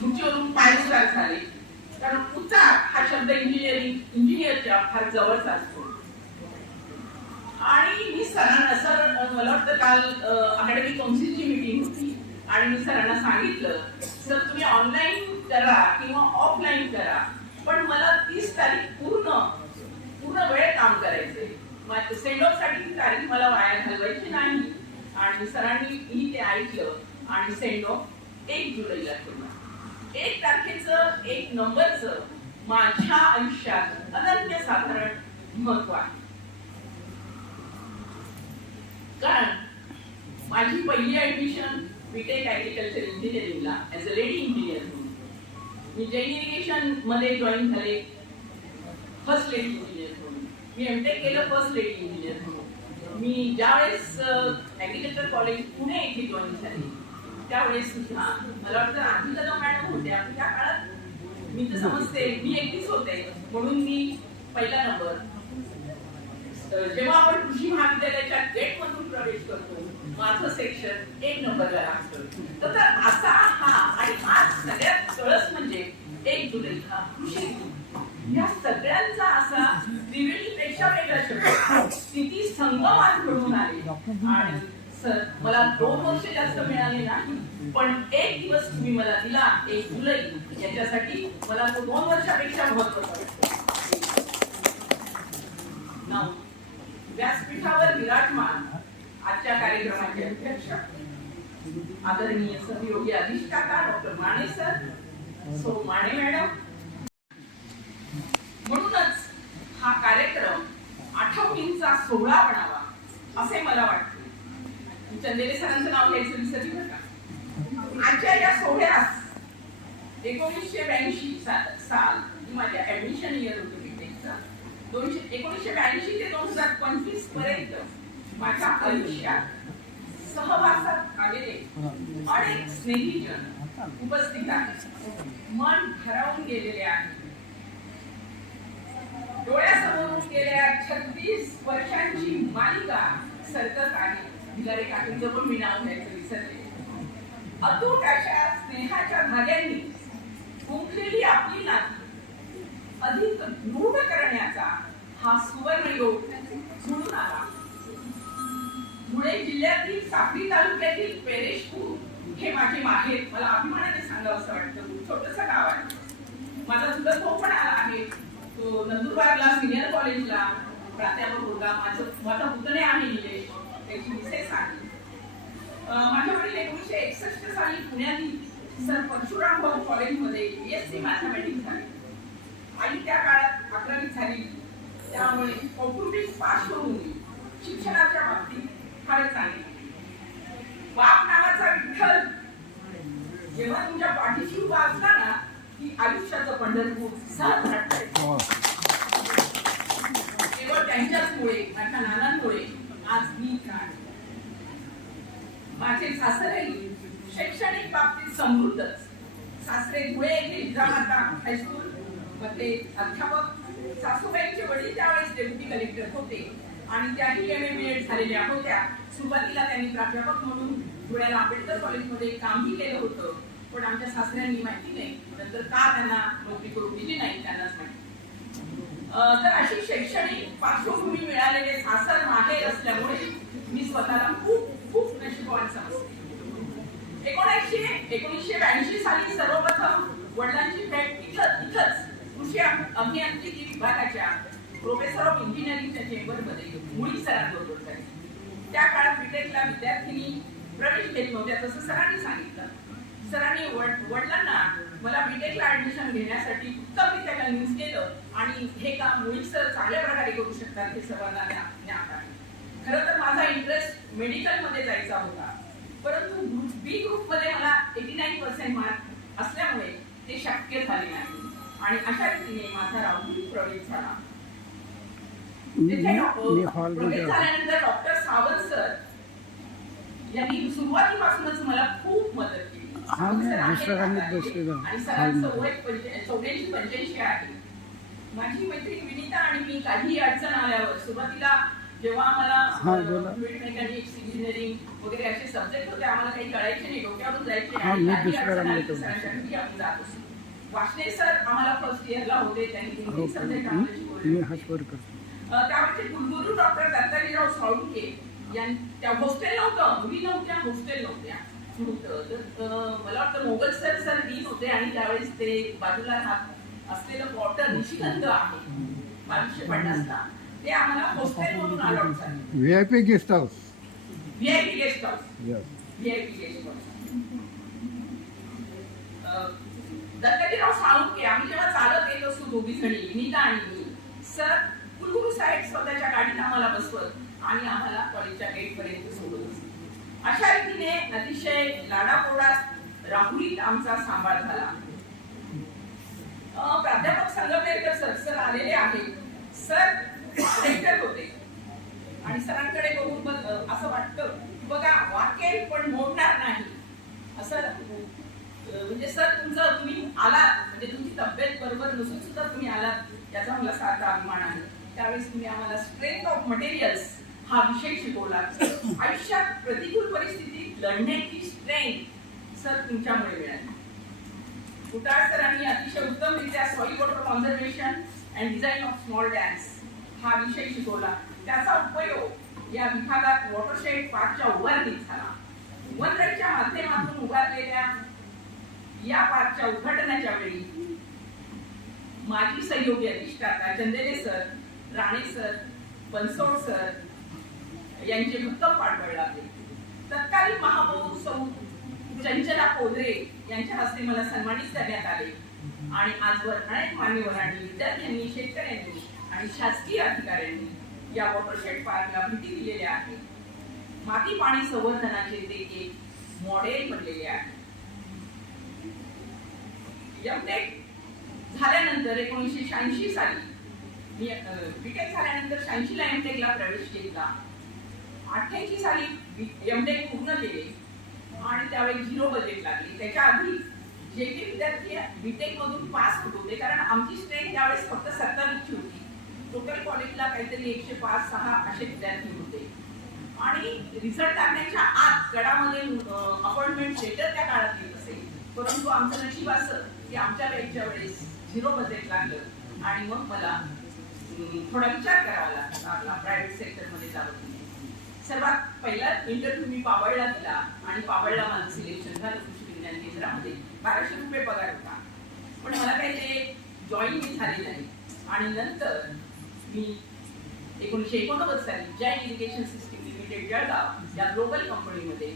खुर्चीवरून पायउतार झाले. कारण उचा हा शब्द इंजिनिअरिंग इंजिनियरच्या फार जवळचा असतो. आणि मी सरांना सर मला वाटतं काल अकॅडमिक कौन्सिलची मीटिंग होती. आणि मी सरांना सांगितलं सर तुम्ही ऑनलाईन करा किंवा ऑफलाईन करा पण मला तीस तारीख पूर्ण पूर्ण वेळ काम करायचंय. सेंड ऑफसाठी तारीख मला वाया घालवायची नाही. आणि सरांनी मी ते ऐकलं आणि सेंड ऑफ एक जुलैला केलं एक तारखेचं एक नंबरचं माझ्या आयुष्यात अनन्यसाधारण महत्त्व आहे. कारण माझी पहिली ऍडमिशन बीटेक ऍग्रिकल्चर इंजिनिअरिंगला ऍज अ लेडी इंजिनियर म्हणून. मी जैन इरिगेशनमध्ये जॉईन झाले. फर्स्ट लेडी इंजिनियर म्हणून. मी एमटेक केलं फर्स्ट लेडी इंजिनियर म्हणून. मी ज्यावेळेस ऍग्रिकल्चर कॉलेज पुणे येथे जॉईन झाले त्यावेळेस सुद्धा मला वाटतं आधी कदम मॅडम होत्या त्या काळात मी तर समजते. मी एकटीच होते. म्हणून मी पहिला नंबर. जेव्हा आपण कृषी महाविद्यालयाच्या गेट मधून प्रवेश करतो माझं सेक्शन एक नंबरला लागतं तर असा हा आणि आज सगळ्यात कळस म्हणजे एक जुलै हा कृषी या सगळ्यांचा असा त्रिवेणीपेक्षा वेगळा शब्द. स्थिती संगमात घडून आली. आणि सर मला दोन वर्ष जास्त मिळाले नाही पण एक दिवस तुम्ही मला दिला एक जुलै याच्यासाठी मला तो दोन वर्षापेक्षा महत्त्वाचा व्यासपीठावर विराट व्यासपीठावर विराजमान आजच्या कार्यक्रमाचे अध्यक्ष. आदरणीय सहयोगी अधिष्ठाता डॉक्टर माने सर. सो माने मॅडम. म्हणूनच हा कार्यक्रम आठवणींचा सोहळा बनावा असे मला वाटते. चंदेले सरांचं नाव घ्यायचं विसरली बरं का? आजच्या या सोहळ्यास एकोणीसशे ब्याऐंशी साल माझ्या ऍडमिशन इयर होतं बीटेकचं दोनशे एकोणीसशे ब्याऐंशी ते दोन हजार पंचवीसपर्यंत माझ्या आयुष्यात सहवासात आलेले अनेक स्नेहीजन उपस्थित आहेत. मन भरावून गेलेले आहे. डोळ्यासमोरून गेल्या छत्तीस वर्षांची मालिका सरकत आहे. भिलारे काकींचं पण मी नाव घ्यायचं विसरले. अतूट अशा स्नेहाच्या धाग्यांनी गुंफलेली आपली नाती अधिक दृढ करण्याचा हा सुवर्ण योग जुळून आला. धुळे जिल्ह्यातील साक्री तालुक्यातील पेरेशपूर हे माझे माहेर. मला अभिमानाने सांगावं असं वाटतं. छोटस गाव आहे. माझा सुद्धा तो पण आला आहे. तो नंदुरबारला सिनियर कॉलेजला प्राध्यापक होता. माझं माझा पुतणे आहे निलेश. अं, माझे वडील एकोणीसशे एकसष्ट साली पुण्यातील सर परशुराम भाऊ कॉलेजमध्ये बी एस सी मॅथमॅटिक्स झाले. आणि त्या काळात अकरावी झाली. त्यामुळे कौटुंबिक पार्श्वभूमी शिक्षणाच्या बाबतीत फारच चांगली. बाप नावाचा विठ्ठल. जेव्हा तुमच्या पाठीशी उभा असला ना की आयुष्याचं पंढरपूर सहज वाटतंय केवळ त्यांच्याचमुळे माझ्या नानांमुळे आज मी काय? माझे सासरेही शैक्षणिक बाबतीत समृद्धच. सासरे धुळे येथे जिजामाता हायस्कूल मध्ये अध्यापक सासूबाईंचे वडील त्यावेळेस डेप्युटी कलेक्टर होते आणि त्याही एम एम एड झालेल्या होत्या. सुरुवातीला त्यांनी प्राध्यापक म्हणून धुळ्याला आंबेडकर कॉलेजमध्ये कामही केलं होतं. पण आमच्या सासऱ्यांनी माहिती नाही. नंतर का त्यांना नोकरी करून दिली नाही? त्यांनाच माहिती तर अशी शैक्षणिक पार्श्वभूमी मिळालेले सासर माहेर असल्यामुळे मी स्वतःला खूप खूप नशिबवान समजते. एकोणीसशे एकोणीसशे ब्याऐंशी साली सर्वप्रथम वडिलांची भेट इथं इथंच कृषी अभियांत्रिकी विभागाच्या प्रोफेसर ऑफ इंजिनिअरिंगच्या चेंबरमध्ये मुळी सरांबरोबर झाली त्या काळात बीटेकला विद्यार्थिनी प्रवेश घेत नव्हत्या तसं सरांनी सांगितलं. सरांनी वडिलांना मला बीटेकला ऍडमिशन घेण्यासाठी उत्तमरित्या कन्व्हिन्स केलं. आणि हे काम मुळी सर चांगल्या प्रकारे करू शकतात हे सर्वांना ज्ञा- ज्ञात आहे. खरं तर माझा इंटरेस्ट मेडिकलमध्ये जायचा होता. परंतु ग्रुप बी ग्रुपमध्ये मला एटी नाईन पर्सेंट मार्क असल्यामुळे ते शक्य झाले नाही. आणि अशा रीतीने माझा राहुल प्रवेश झाला. प्रवेश झाल्यानंतर डॉक्टर सावंत सर यांनी सुरुवातीपासूनच मला खूप मदत केली. आणि सरांचं वय चौऱ्याऐंशी पंच्याऐंशी आहे. माझी मैत्रीण विनिता आणि मी काही अडचण आल्यावर सुरुवातीला जेव्हा हा, आम्हाला मेकॅनिक्स इंजिनिअरिंग वगैरे असे सब्जेक्ट होते आम्हाला काही कळायचे नाही डोक्यावरून जायचे हा, जात असतो वासने सर आम्हाला फर्स्ट इयरला होते त्यांनी हो हिंदी सब्जेक्ट वर करतो. अ, त्यावेळचे कुलगुरू डॉक्टर दत्ताजीराव साळुंके त्या हॉस्टेल नव्हतं मुली नव्हत्या हॉस्टेल नव्हत्या. मला वाटतं मोगल सर सर डीन होते आणि त्यावेळेस ते बाजूला राहत असलेलं क्वार्टर निशिगंध आहे. बावीसशे पन्नासला ते आम्हाला हॉस्टेल म्हणून अलॉट झाले V I P guest house V I P guest house VIP guest house Dattajirao Salunke आम्ही जेव्हा चालत येत असतो दोघी जणी नीता आणि मी सर कुलगुरू साहेब स्वतःच्या गाडीत आम्हाला बसवत आणि आम्हाला कॉलेजच्या गेट पर्यंत सोडत असत. अशा रीतीने अतिशय लाडापोडात राहुरीत आमचा सांभाळ झाला. प्राध्यापक संगमेरकर सर सर आलेले आहेत. सर लेक्चर होते. आणि सरांकडे बघून बघ असं वाटतं बघा वाकेल पण मोडणार नाही. असं म्हणजे सर तुमचं तुम्ही आलात. म्हणजे तुमची तब्येत बरोबर नसून सुद्धा तुम्ही आलात. याचा मला सारखा अभिमान आहे. त्यावेळेस तुम्ही आम्हाला स्ट्रेंथ ऑफ मटेरियल्स हा विषय शिकवला. आयुष्यात प्रतिकूल परिस्थितीत लढण्याची स्ट्रेंथ सर तुमच्यामुळे मिळाली. कुटाळ सर अतिशय उत्तमरित्या soil water conservation and design of small dams हा विषय शिकवला. त्याचा उपयोग या विभागात वॉटरशेड पार्कच्या उभारणीत झाला. वनराईच्या माध्यमातून उभारलेल्या या पार्कच्या उद्घाटनाच्या वेळी माजी सहयोगी अधिष्ठाता Chandele sir Rane sir Bansod sir यांचे भक्कम पाठबळ लागले तत्कालीन महापौर सौ चंचला कोदरे यांच्या हस्ते मला सन्मानित करण्यात आले. आणि आजवर अनेक मान्यवरांनी विद्यार्थ्यांनी शेतकऱ्यांनी आणि शासकीय अधिकाऱ्यांनी या वॉटरशेड पार्कला भेटी दिलेल्या आहेत माती पाणी संवर्धनाचे ते एक मॉडेल बनलेले आहे. एमटेक झाल्यानंतर एकोणीसशे शहाऐंशी साली मी बीटेक झाल्यानंतर शहाऐंशीला एमटेकला प्रवेश घेतला. अठ्ठ्याऐंशी साली एमटेक पूर्ण केले आणि त्यावेळी झिरो बजेट लागले. त्याच्या आधी जे काही विद्यार्थी बीटेक मधून पास होत होते. कारण आमची स्ट्रेंथ त्यावेळेस फक्त सत्तावीसची होती. टोटल कॉलेजला काहीतरी एकशे पाच सहा असे विद्यार्थी होते. आणि रिझल्ट टाकण्याच्या आत गडामध्ये अपॉइंटमेंट लेटर त्या काळात येत असेल परंतु आमचं नशीब असं की आमच्या वेळेच्या वेळेस झिरो बजेट लागलं. आणि मग मला थोडा विचार करावा लागला प्रायव्हेट सेक्टरमध्ये जावं सर्वात पहिला इंटरव्ह्यू मी पावळला दिला. आणि पावळला माझं सिलेक्शन झालं कृषी विज्ञान केंद्रामध्ये. बाराशे रुपये पगार होता. पण मला काही ते जॉईन मी झाले नाही. आणि नंतर मी एकोणीसशे एकोणनव्वद साली Jain irrigation system limited Jalgaon या ग्लोबल कंपनीमध्ये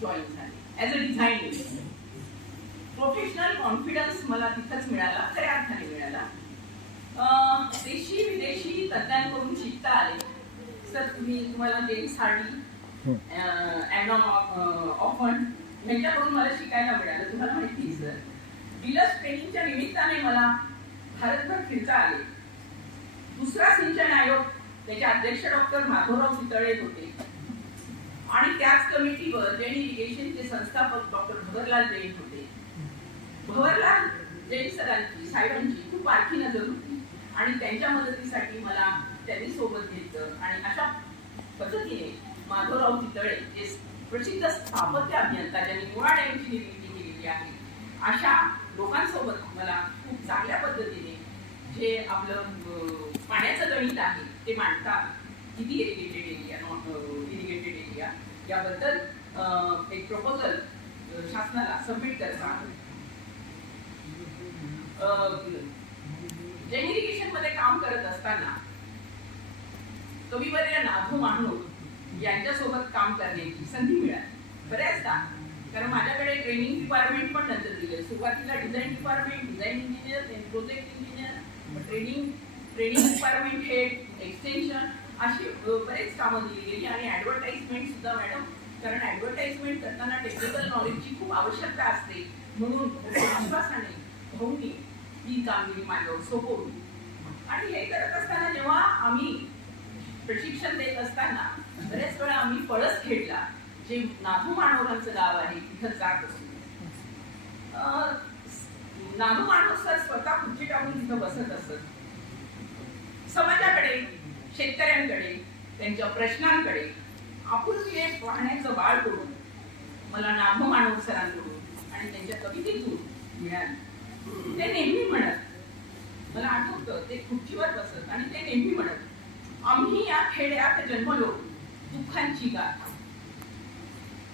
जॉईन झाले. As a design professional confidence मला तिथंच मिळाला खऱ्या अर्थाने मिळाला. देशी विदेशी तज्ज्ञांकडून शिकता आले. सर तुम्ही तुम्हाला हार्डी हो. अॅडॉन ऑफन यांच्याकडून मला शिकायला मिळालं. तुम्हाला माहिती सर. डीलर्स ट्रेनिंगच्या निमित्ताने मला भारतभर फिरता आले. दुसरा सिंचन आयोग त्याचे अध्यक्ष डॉक्टर माधवराव चितळे होते. आणि त्याच कमिटीवर जैन इरिगेशनचे संस्थापक डॉक्टर भवरलाल जैन होते. भवरलाल जैन सरांची साहेबांची खूप बारकी नजर होती. आणि त्यांच्या मदतीसाठी मला त्यांनी सोबत घेतलं. आणि अशा पद्धतीने माधवराव चितळे जे प्रसिद्ध स्थापत्य अभियंता ज्यांनी मुळा डॅमची निर्मिती केलेली आहे. अशा लोकांसोबत मला खूप चांगल्या पद्धतीने जे आपलं पाण्याचं गणित आहे ते मांडतात. किती irrigated area not irrigated area याबद्दल अं, एक प्रपोजल शासनाला सबमिट करतात जैन इरिगेशनमध्ये काम करत असताना कविवर्य नाभू माहणूर यांच्यासोबत काम करण्याची संधी मिळाली. बऱ्याचदा कारण माझ्याकडे ट्रेनिंग डिपार्टमेंट पण नंतर दिले. सुरुवातीला design department design engineer project engineer training training department head extension अशी बरेच कामं दिली गेली. आणि ऍडव्हर्टाइजमेंट सुद्धा मॅडम कारण ॲडव्हर्टाईजमेंट करताना टेक्निकल नॉलेजची खूप आवश्यकता असते. म्हणून विश्वासाने भाऊनी ही कामगिरी माझ्यावर सोपवली. आणि हे करत असताना जेव्हा आम्ही प्रशिक्षण देत असताना बरेच वेळा आम्ही पळस खेळला. जे नागू मानवरांचं गाव आहे तिथं जात असतो अं, माणूस सर स्वतः खुर्ची टाकून तिथं बसत असत. समाजाकडे शेतकऱ्यांकडे त्यांच्या प्रश्नांकडे आपुलकीने पाहण्याचं बाळ करून मला नाभ मानव सरांकडून आणि त्यांच्या कवितेतून मिळाली. ते नेहमी म्हणत मला आठवतं ते खुर्चीवर बसत आणि ते नेहमी म्हणत आम्ही या खेड्यात जन्मलो. दुःखांची गाथा.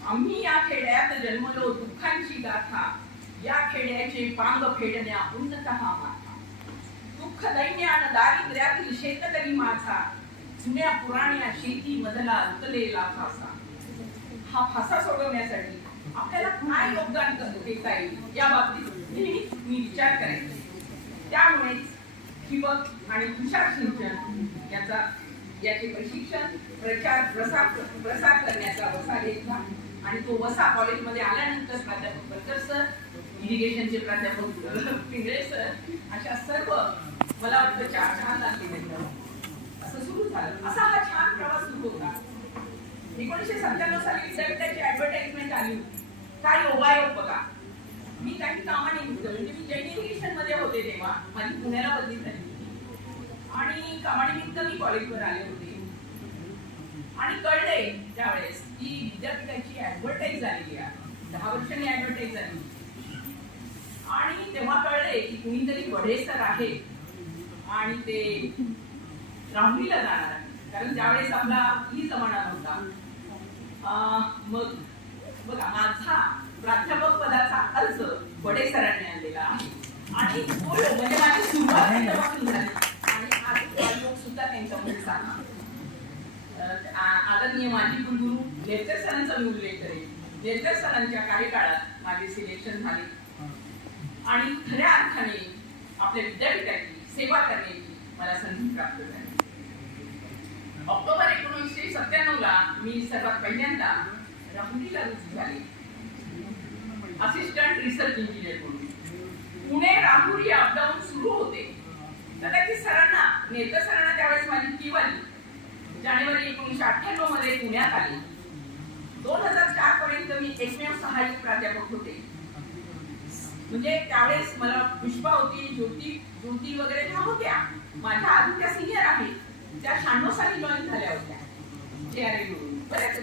आम्ही या खेड्यात जन्मलो दुःखांची गाथा. या खेड्याचे पांग फेडण्या उन्नत हा माथा. दुःख दैन्यान दारिद्र्यातील शेतकरी माझा. जुन्या पुराण्या शेती मधला रुतलेला फासा. हा फासा सोडवण्यासाठी आपल्याला काय योगदान करतो देता येईल या बाबतीत नेहमीच मी विचार करायचे त्यामुळेच ठिबक आणि तुषार सिंचन याचा याचे प्रशिक्षण प्रचार प्रसार प्रसार करण्याचा वसा घेतला. आणि तो वसा कॉलेजमध्ये आल्यानंतर प्राध्यापक बद्दर सर इरिगेशनचे प्राध्यापक पिंगळे सर अशा सर्व मला वाटतं चार छान लागले असं सुरू झालं. असा हा छान प्रवास सुरू होता. एकोणीसशे सत्त्याण्णव साली विद्यापीठाची ऍडव्हर्टाइजमेंट आली काय काय योगायोग बघा. मी काही कामाने म्हणजे मी जैन इरिगेशनमध्ये होते तेव्हा माझी पुण्याला बदली झाली. आणि कामानिमित्त मी कॉलेजवर आले होते. आणि कळले त्यावेळेस की विद्यापीठाची ऍडव्हर्टाईज झालेली आहे. दहा वर्षांनी ऍडव्हर्टाईज झाली आणि तेव्हा कळले की कुणीतरी बढे सर आहे आणि ते राहुरीला जाणार कारण त्यावेळेस आपला ही जमाना अं, मग बघा माझा प्राध्यापक पदाचा अर्ज बडे सरांनी आणलेला आहे. आणि म्हणजे माझी सुरुवात त्यांच्यापासून सुद्धा त्यांच्यामध्ये झाला अं, आ- आदरणीय माजी कुलगुरू लेटर सरांचा मी उल्लेख करेल लेटर सरांच्या काही काळात माझे सिलेक्शन झाले. आणि खऱ्या अर्थाने आपल्या विद्यापीठाची सेवा करण्याची मला संधी प्राप्त झाली. ऑक्टोबर एकोणीसशे सत्त्याण्णव ला मी सर्वात पहिल्यांदा राहुरीला रुजू झाले. असिस्टंट रिसर्च इंजिनियर म्हणून. पुणे राहुरी अपडाऊन सुरू होते. तर कदाचित सरांना नेतर सरांना त्यावेळेस माझी फी आली. जानेवारी एकोणीसशे अठ्ठ्याण्णवमध्ये पुण्यात आली. दोन हजार चार पर्यंत मी एकमेव सहाय्यक प्राध्यापक होते. म्हणजे त्यावेळेस मला पुष्पा होती ज्योती ज्योती वगैरे ह्या होत्या. माझ्या आधी त्या सिनियर आहेत. त्या शहाण्णव साली जॉईन झाल्या होत्या. बऱ्याच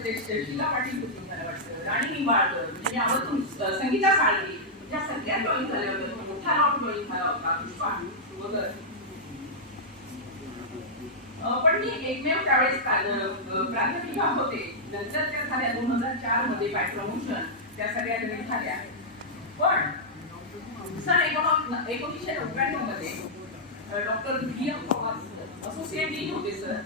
पाटील होती मला वाटतं. राणी निंबाळकर म्हणजे आवडून संगीता साळवी त्या सगळ्या जॉईन झाल्या होत्या मोठा नाव जॉईन झाला होता पुष्पा वगैरे अं, पण मी एकमेव त्यावेळेस प्राध्यापिका होते. नंतर त्या झाल्या दोन हजार चारमध्ये बाय प्रमोशन त्या सगळ्या जणी झाल्या. पण सन एकोणा- एकोणीसशे नव्याण्णवमध्ये doctor V. M. Pawar associate dean होते सर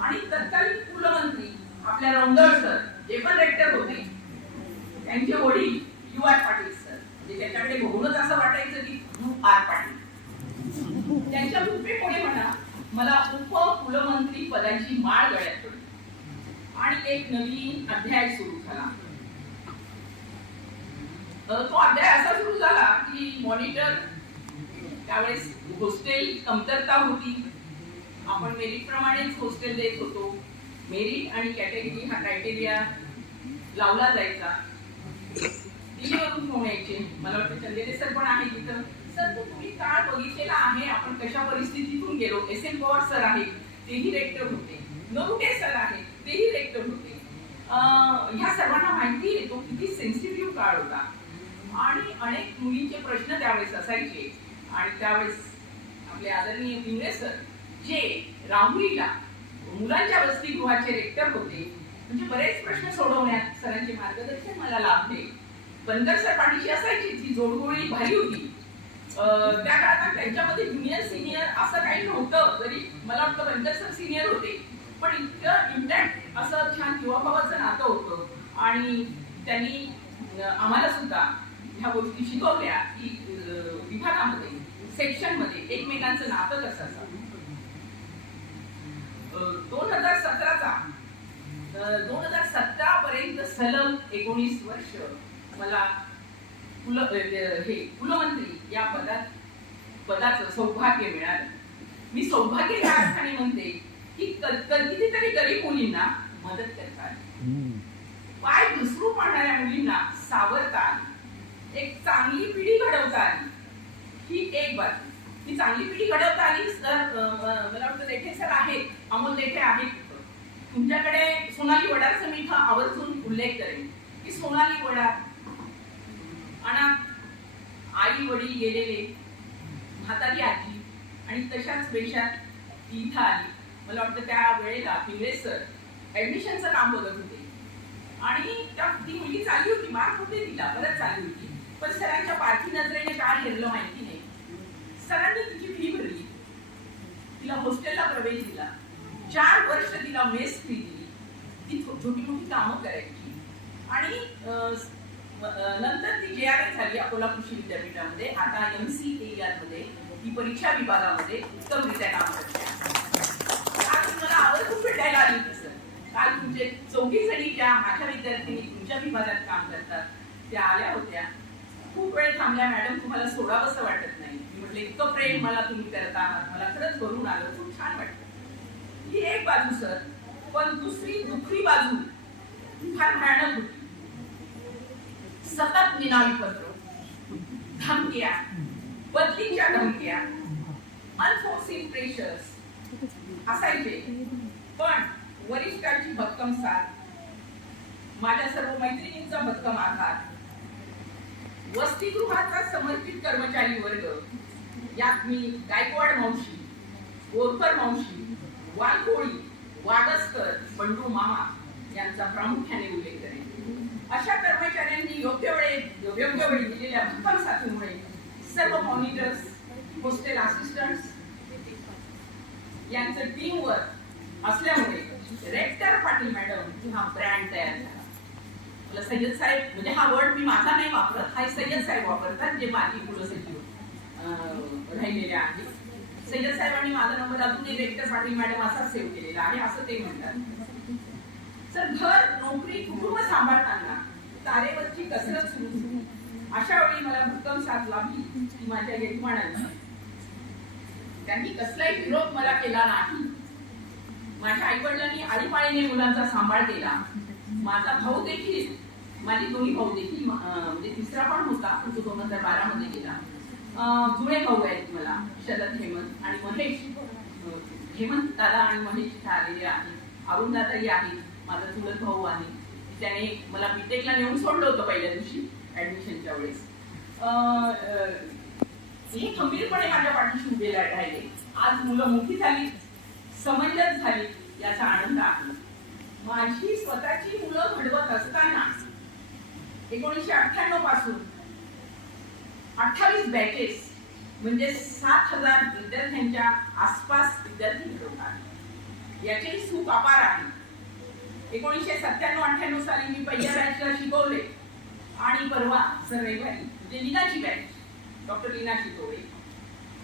आणि तत्कालीन कुलमंत्री आपल्या रौंदळ सर जे पण रेक्टर होते त्यांचे वडील यू. आर. पाटील सर म्हणजे त्यांच्याकडे बघूनच असं वाटायचं की यू. आर. पाटील. त्यांच्या रूपे कोणी म्हणा मला उपकुलमंत्री पदाची माळ गळ्यात पडली. आणि एक नवीन अध्याय सुरू झाला. तो अध्याय असा सुरू झाला की मॉनिटर त्यावेळेस हॉस्टेल कमतरता होती. आपण मेरिट प्रमाणेच हॉस्टेल देत होतो. मेरिट आणि कॅटेगरी हा क्रायटेरिया लावला जायचा. दिल्लीवरून फोन यायचे. मला वाटतं चंदेले सर पण आहे तिथं तर तो तुम्ही काळ बघितलेला आहे. आपण कशा परिस्थितीतून गेलो? एस एम पवार सर आहे तेही रेक्टर होते. नरुटे सर आहेत. तेही रेक्टर होते. ह्या सर्वांना माहिती आहे तो किती सेन्सिटिव्ह काळ होता. आणि अनेक मुलींचे प्रश्न त्यावेळेस असायचे. आणि त्यावेळेस आपले आदरणीय पिंगळे सर जे राहुरीला मुलांच्या वसतिगृहाचे रेक्टर होते म्हणजे बरेच प्रश्न सोडवण्यात सरांचे मार्गदर्शन मला लाभले. बनकर सर पाठीशी असायची ती जोडगोळी भारी होती. त्या काळात त्यांच्यामध्ये ज्युनियर सिनियर असं काही नव्हतं. जरी मला वाटतं बनकर सर सिनियर होते. पण इतकं इम्पॅक्ट असं छान युवाभावाचं नातं होतं. आणि त्यांनी आम्हाला सुद्धा ह्या गोष्टी शिकवल्या की विभागामध्ये सेक्शनमध्ये एकमेकांचं नातं कसं असावं. दोन हजार सतराचा दोन हजार सतरा पर्यंत सलग एकोणीस वर्ष मला कुल हे कुलमंत्री या पदात पदाचं सौभाग्य मिळालं. मी सौभाग्य या अर्थाने म्हणते की कितीतरी गरीब मुलींना मदत करता आली. पाय घसरू पाडणाऱ्या मुलींना सावरता आली. एक चांगली पिढी घडवता आली. ही एक बाजू ही चांगली पिढी घडवता आली तर मला वाटतं देठे सर आहेत अमोल आहेत. तिथं. तुमच्याकडे सोनाली वडारचा मी इथं आवर्जून उल्लेख करेन. की सोनाली वडार अनाथ आई वडील गेलेले म्हातारी आजी आणि तशाच वेशात ती इथं आली. मला वाटतं त्या वेळेला पिंगळे सर ऍडमिशनचं काम बोलत होते. आणि त्या ती मुलगी चालली होती मार्क होते तिला परत चालली होती. पण सरांच्या पारखी नजरेने काय घेरलं माहिती नाही. सरांनी तिची फी भरली. तिला हॉस्टेलला प्रवेश दिला. चार वर्ष तिला मेस फी दिली. ती छोटी मोठी कामं करायची. आणि अं, नंतर ती जे आर एस झाली अकोला कृषी विद्यापीठामध्ये. आता एम सी ए मध्ये ही परीक्षा विभागामध्ये उत्तमरित्या काम करते. आज मला खूप भेटायला आली होती सर. काल तुमचे चौघी जणी ज्या माझ्या विद्यार्थ्यांनी तुमच्या विभागात काम करतात. त्या आल्या होत्या. खूप वेळ थांबल्या मॅडम. तुम्हाला सोडावंसं वाटत नाही. मी म्हटलं इतकं प्रेम मला तुम्ही करत आहात. मला खरंच भरून आलं. खूप छान वाटतं ही एक बाजू सर. पण दुसरी दुखरी बाजू फार भयानक होती. सतत निनावी पत्र धमक्या बदलीच्या धमक्या अनफोर्सिंग प्रेशर्स असायचे. पण वरिष्ठांची भक्कम साथ माझ्या सर्व मैत्रिणींचा भक्कम आधार वसतिगृहाचा समर्पित कर्मचारी वर्ग यात मी गायकवाड मावशी गोरकर मावशी वालकोळी वागस्कर बंडू मामा यांचा प्रामुख्याने उल्लेख करेन अशा कर्मचाऱ्यांनी योग्य वेळी योग्य वेळी दिलेल्या भक्कम साथीमुळे सर्व मॉनिटर्स होस्टेल असिस्टंट यांचं टीमवर असल्यामुळे रेक्टर पाटील मॅडम हा ब्रँड तयार झाला. मला सय्यद साहेब म्हणजे हा वर्ड मी माझा नाही वापरत हा सय्यद साहेब वापरतात जे माझी कुलसचिव राहिलेले आहेत. सय्यद साहेबांनी माझा नंबर अजूनही रेक्टर पाटील मॅडम असा सेव्ह केलेला आहे असं ते म्हणतात. तर घर नोकरी कुटुंब सांभाळताना तारेवरची कसरत सुरू अशा वेळी मला भक्कम साथ लाभली की माझ्या यजमानांची त्यांनी कसलाही विरोध मला केला नाही. माझ्या आई वडिलांनी आळीपाळीने मुलांचा सांभाळ केला. माझा भाऊ देखील माझे दोन्ही भाऊ देखील म्हणजे तिसरा पण होता पण तो दोन हजार बारा मध्ये गेला जुळे भाऊ आहेत मला शरद हेमंत आणि महेश. हेमंत दादा आणि महेश इथे आलेले आहेत. अरुण दादाही आहेत माझा चुलत भाऊ आहे. त्याने मला बीटेकला नेऊन सोडलं होतं पहिल्या दिवशी. ऍडमिशनच्या वेळेस. अं, हे खंबीरपणे माझ्या पाठीशी उभे राहिले. आज मुलं मोठी झाली समंजस झाली याचा आनंद आहे. माझी स्वतःची मुलं घडवत असताना एकोणीसशे अठ्ठ्याण्णवपासून अठ्ठावीस बॅचेस म्हणजे सात हजार विद्यार्थ्यांच्या आसपास विद्यार्थी घडवतात. याचेही सुख अपार आहे. एकोणीसशे सत्त्याण्णव अठ्ठ्याण्णव साली मी पहिल्या बॅचला शिकवले. आणि परवा सर रविवारी म्हणजे लीनाची बॅच डॉक्टर लीना शिकवले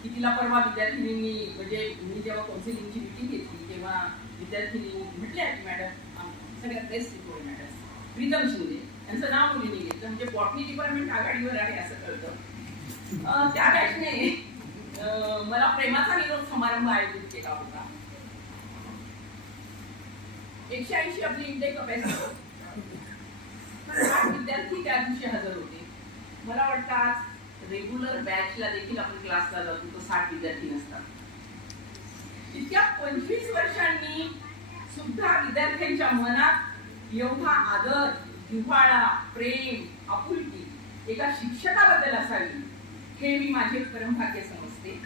की तिला परवा विद्यार्थिनींनी म्हणजे मी जेव्हा काउन्सिलिंगची मिटिंग घेतली तेव्हा विद्यार्थिनी म्हटल्या की मॅडम सगळ्या सगळ्यात बेस्ट शिकवले मॅडम. प्रीतम शिंदे यांचं नाव मुलीने घेतलं. म्हणजे बॉटनी डिपार्टमेंट आघाडीवर आहे असं कळतं. त्या बॅचने अं, मला प्रेमाचा निरोप समारंभ आयोजित केला होता. एकशे ऐंशी आपली इंटेक अभ्यास आठ विद्यार्थी त्या दिवशी हजर होते. मला वाटतं आज रेग्युलर बॅचला देखील आपण क्लासला जातो तर साठ विद्यार्थी नसतात. इतक्या पंचवीस वर्षांनी सुद्धा विद्यार्थ्यांच्या मनात एवढा आदर जिव्हाळा प्रेम आपुलकी एका शिक्षकाबद्दल असावी हे मी माझे परमभाग्य समजते.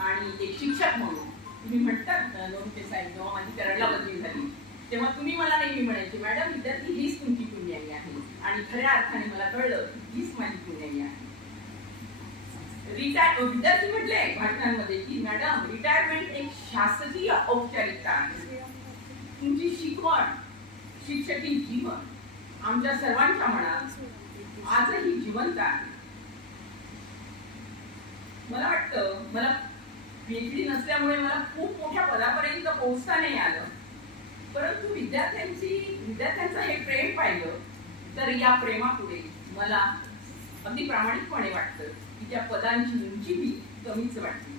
आणि एक शिक्षक म्हणून तुम्ही म्हणतात ना, नोंदते साहेब जेव्हा माझी करडला बदली झाली तेव्हा तुम्ही मला नेहमी म्हणायचे मॅडम विद्यार्थी हीच तुमची पुण्याई आहे. आणि खऱ्या अर्थाने मला कळलं की हीच माझी पुण्याई आहे. रिटायर oh, विद्यार्थी म्हटले भाषणांमध्ये की मॅडम रिटायरमेंट एक शासकीय औपचारिकता आहे. तुमची शिकवण शिक्षकी जीवन आमच्या सर्वांच्या मनात आजही जिवंत आहे. मला वाटतं मला पीएचडी नसल्यामुळे मला खूप मोठ्या पदापर्यंत पोहोचता नाही आलं. परंतु विद्यार्थ्यांची विद्यार्थ्यांचं हे प्रेम पाहिलं तर या प्रेमापुढे मला अगदी प्रामाणिकपणे वाटतं की त्या पदांची उंची मी कमीच वाटते.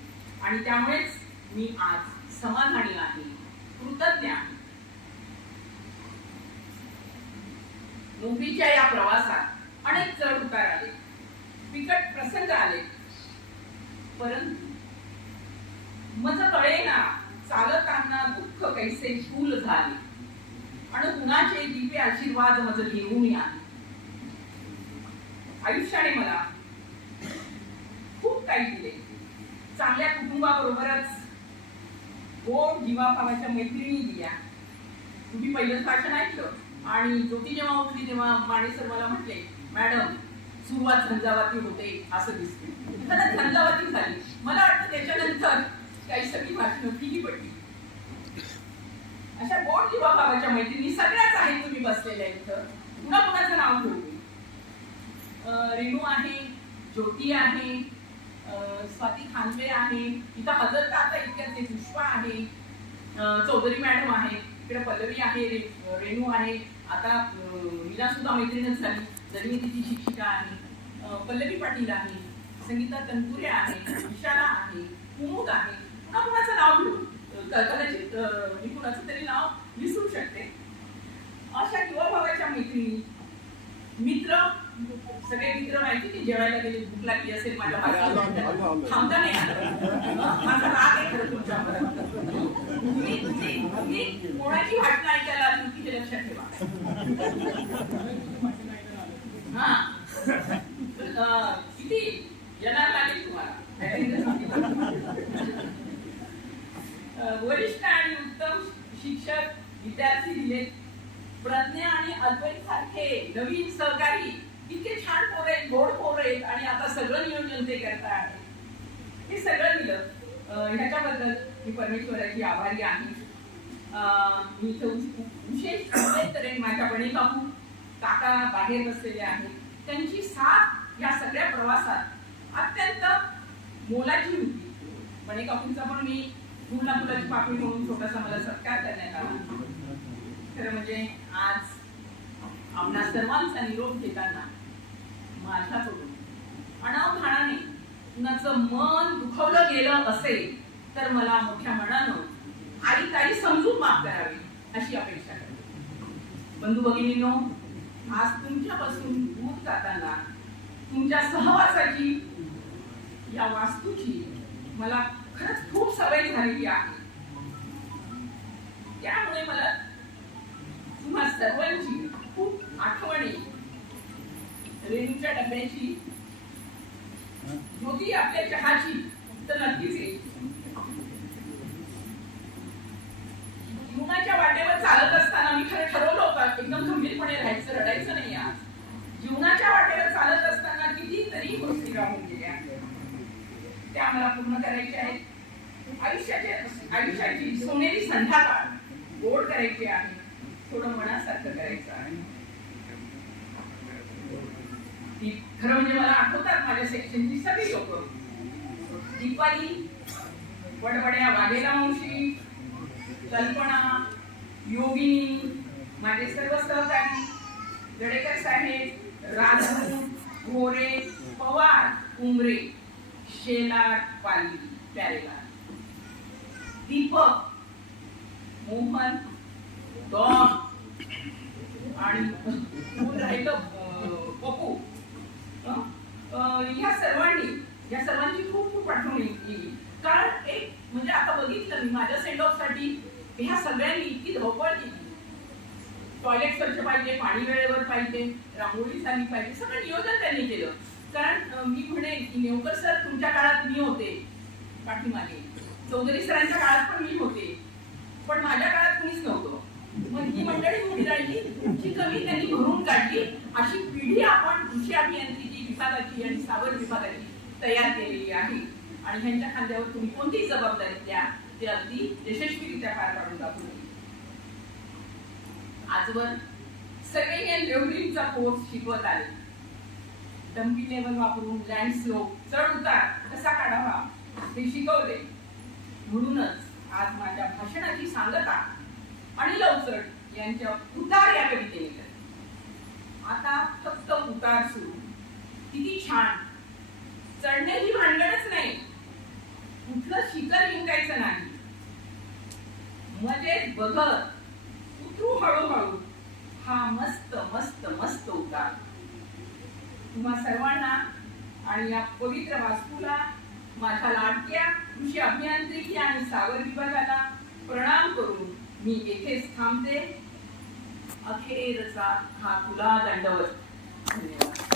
आणि त्यामुळेच मी आज समाधानी आहे कृतज्ञ आहे. नोकरीच्या या प्रवासात अनेक चढ उतार आले बिकट प्रसंग आले. परंतु मज कळेना चालताना दुःख कैसे फूल झाले. आणि कुणाचे दिव्य आशीर्वाद माझं घेऊन या. आयुष्याने मला खूप काही दिले. चांगल्या कुटुंबाबरोबरच गोड जीवाभावाच्या मैत्रिणी दिल्या. तुम्ही पहिलं भाषण ऐकलं आणि ज्योती जेव्हा उठली तेव्हा माने सर मला म्हटले मॅडम सुरुवात झंझावाती होते असं दिसते. झंझावाती झाली. मला वाटतं त्याच्यानंतर काही सगळी भाषणं फिकी पडली. अशा किंवा जीवाभावाच्या मैत्रिणी? सगळ्याच आहेत तुम्ही बसलेल्या इथं. पुन्हा कुणाचं नाव घेऊ अं, रेणू आहे ज्योती आहे स्वाती खानवे आहे. इथं हजर आता इतक्याचे पुष्पा आहे. चौधरी मॅडम आहे. इकडे पल्लवी आहे रे- रेणू आहे. आता मीला सुद्धा मैत्रीणच झाली. जरी मी तिची शिक्षिका आहे. पल्लवी पाटील आहे. संगीता तनपुरे आहे. विशाला आहे. कुमुद आहे. पुन्हा कुणाचं नाव घेऊ? कदाचित कुणाचं तरी नाव विसरू शकते अशा युवा भावाच्या मैत्रिणी मित्र सगळे मित्र माहिती की जेवायला गेले भूक लागली असेल माझ्या. थांबता नाही आलं. माझा राग आहे खरं तुमच्यावर तुम्ही तुम्ही तुम्ही कोणाची भाषण ऐकायला हे लक्षात ठेवा हा अं, किती येणार लागेल तुम्हाला अं, वरिष्ठ आणि उत्तम शिक्षक विद्यार्थी दिले प्रज्ञा आणि अद्वैत सारखे नवीन सहकारी इतके छान पोर आहेत गोड पोर आहेत आणि आता सगळं नियोजन ते करता आहे हे सगळं दिलं अं, ह्याच्याबद्दल मी परमेश्वराची आभारी आहे अं, मी इथं वि- विशेष उल्लेख करेन माझ्या बणी काकू काका बाहेर बसलेले आहेत. त्यांची साथ या सगळ्या प्रवासात अत्यंत मोलाची होती. बणे काकूंचा पण मी फुला मुलाची पाकळी म्हणून छोटासा मला सत्कार करण्यात आला. खरं म्हणजे आज आम्हा सर्वांचा निरोप घेताना माझ्याकडून अनावधानाने कुणाचं मन दुखवलं गेलं असेल तर मला मोठ्या मनानं आई ताई समजून माफ करावी अशी अपेक्षा करते. बंधू भगिनीनो आज तुमच्यापासून दूर जाताना तुमच्या सहवासाची या वास्तूची मला खरंच खूप सवय झालेली आहे. त्यामुळे मला तुम्हा सर्वांची खूप आठवणी रेणूच्या डब्याची ज्योती आपल्या चहाची तर नक्कीच येईल. जीवनाच्या वाटेवर चालत असताना मी खरं ठरवलं होतं एकदम गंभीरपणे राहायचं रडायचं नाही आज जीवनाच्या वाटेवर चालत असताना कितीतरी गोष्टी राहून गेल्या त्या मला पूर्ण करायची आहे. आयुष्याचे आयुष्याची सोनेरी संध्याकाळ गोड करायची आहे. थोडं मनासारखं करायचं आहे. खरं म्हणजे मला आठवतात माझ्या सेक्शनची सगळी लोक. दीपाली वडवड्या वाघेला मावशी कल्पना योगिनी माझे सर्व सहकारी जडेकर साहेब राजू घोरे पवार उमरे शेलार पाली प्यारेला. दीपक मोहन डॉन आणि राहिलं पप्पू. या ह्या सर्वांनी या सर्वांची खूप खूप आठवण येईल कारण एक म्हणजे आता बघितलं मी माझ्या सेंड ऑफसाठी ह्या सगळ्यांनी इतकी धावपळ केली. टॉयलेट स्वच्छ पाहिजे पाणी वेळेवर पाहिजे रांगोळी झाली पाहिजे सगळं नियोजन त्यांनी केलं. कारण मी म्हणेन की नेवकर सर तुमच्या काळात मी होते पाठीमागे. चौधरी सरांच्या काळात पण मी होते. पण माझ्या काळात कुणीच नव्हतं. मग ही मंडळी उभी राहिली जी कमी त्यांनी भरून काढली अशी पिढी आपण कृषी अभियांत्रिकी विभागाची आणि सावर विभागाची तयार केलेली आहे. आणि ह्यांच्या खांद्यावर तुम्ही कोणतीही जबाबदारी द्या ते अगदी यशस्वीरित्या पार पाडून दाखवून आजवर सगळे या लेवलिंगचा कोर्स शिकवत आले. डंपी लेवल वापरून लँड स्लोप चढ उतार कसा काढावा हे शिकवले. म्हणूनच आज माझ्या भाषणाची सांगता आणि लवचड यांच्या उतार या कवितेने आता फक्त उतार सुरू. किती छान. चढणे ही भांडणच नाही. कुठलं शिखर जिंकायचं नाही. मजेत बघत उतरू हळूहळू. हा मस्त मस्त मस्त उतार. तुम्हा सर्वांना आणि या पवित्र वास्तूला माझ्या लाडक्या कृषी अभियांत्रिकी आणि सागर विभागाला प्रणाम करून मी येथेच थांबते. अखेरचा हा तुला दंडवत. धन्यवाद.